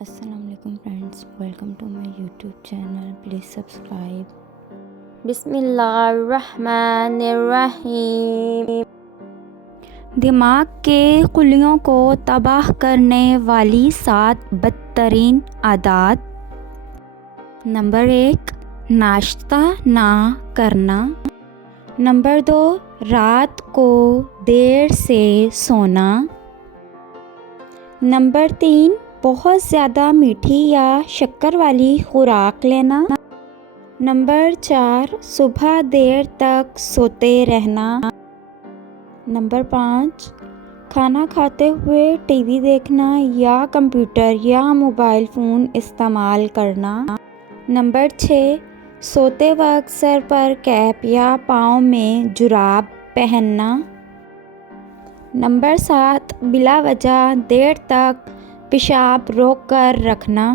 अस्सलाम वालेकुम friends, welcome to my YouTube channel. Please subscribe. बिस्मिल्लाहिर्रहमानिर्रहीम। दिमाग के खुलियों को तबाह करने वाली 7 बदतरीन आदत। नंबर 1, नाश्ता ना करना। नंबर 2, रात को देर से सोना। नंबर 3, बहुत ज़्यादा मीठी या शक्कर वाली खुराक लेना। नंबर 4, सुबह देर तक सोते रहना। नंबर 5, खाना खाते हुए टीवी देखना या कंप्यूटर या मोबाइल फ़ोन इस्तेमाल करना। नंबर 6, सोते वक्त सर पर कैप या पाँव में जुराब पहनना। नंबर 7, बिला वजह देर तक पेशाब रोक कर रखना।